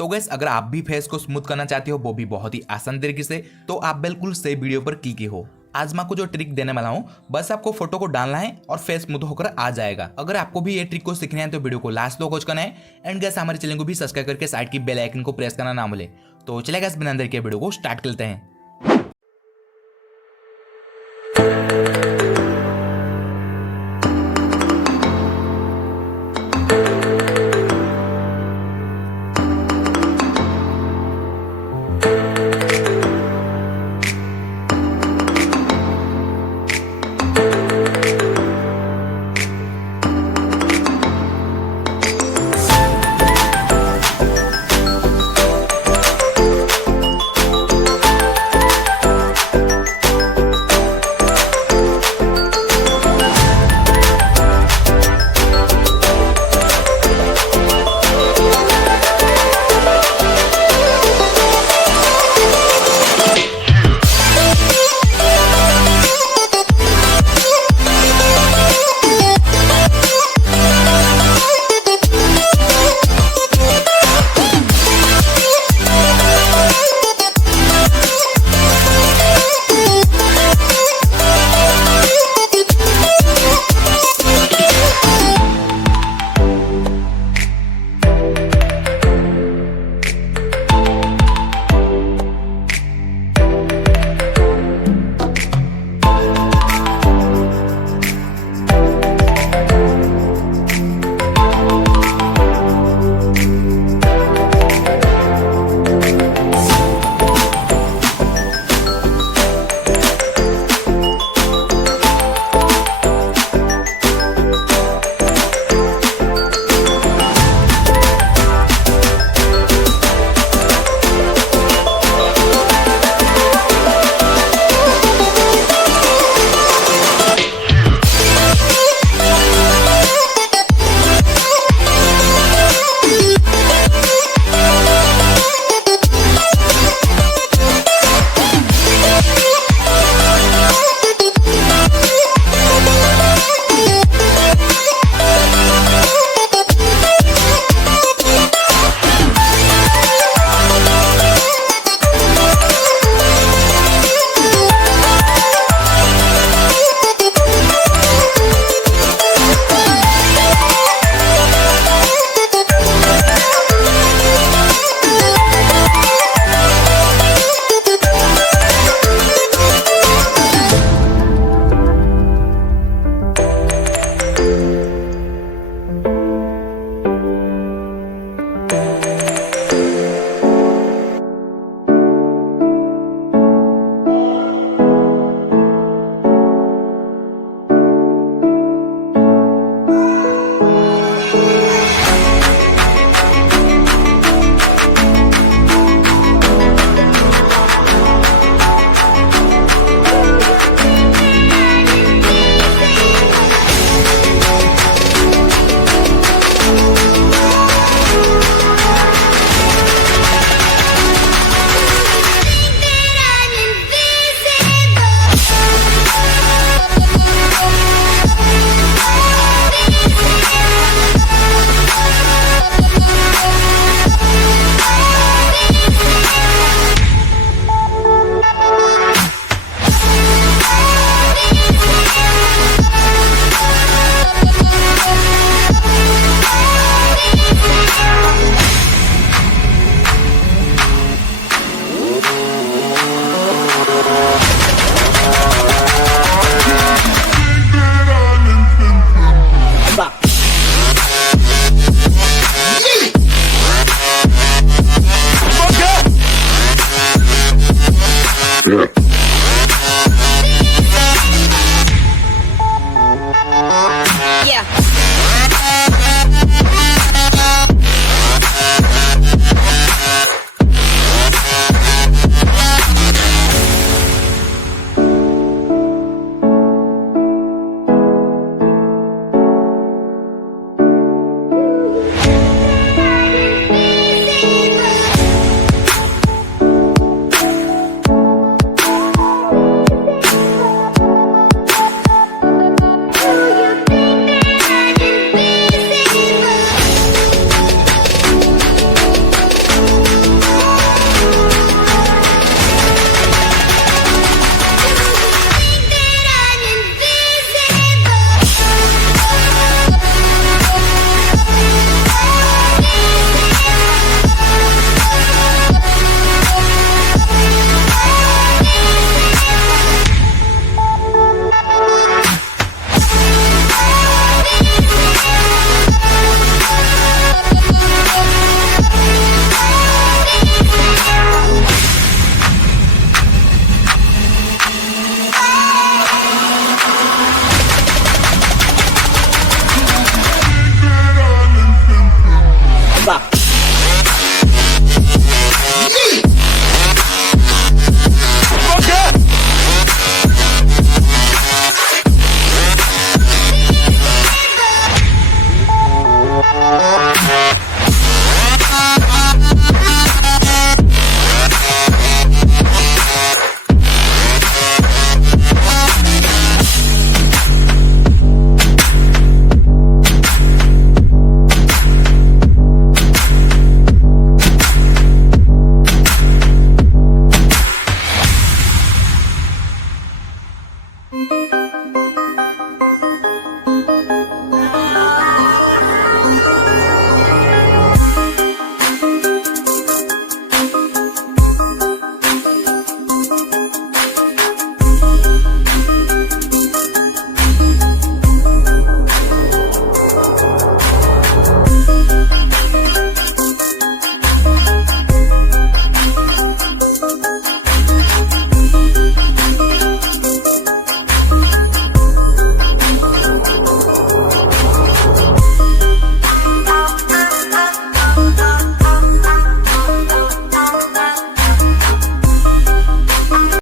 तो गैस अगर आप भी फेस को स्मूथ करना चाहते हो वो भी बहुत ही आसान तरीके से, तो आप बिल्कुल सही वीडियो पर क्लिक ही हो। आज मैं आपको जो ट्रिक देने वाला हूँ, बस आपको फोटो को डालना है और फेस स्मूथ होकर आ जाएगा। अगर आपको भी ये ट्रिक को सीखना है तो वीडियो को लास्ट तक वॉच करना है एंड गैस हमारे चैनल को भी सब्सक्राइब करके साइड की बेल आइकन को प्रेस करना ना भूले। तो चलिए गैस बिना देर के वीडियो को स्टार्ट करते हैं।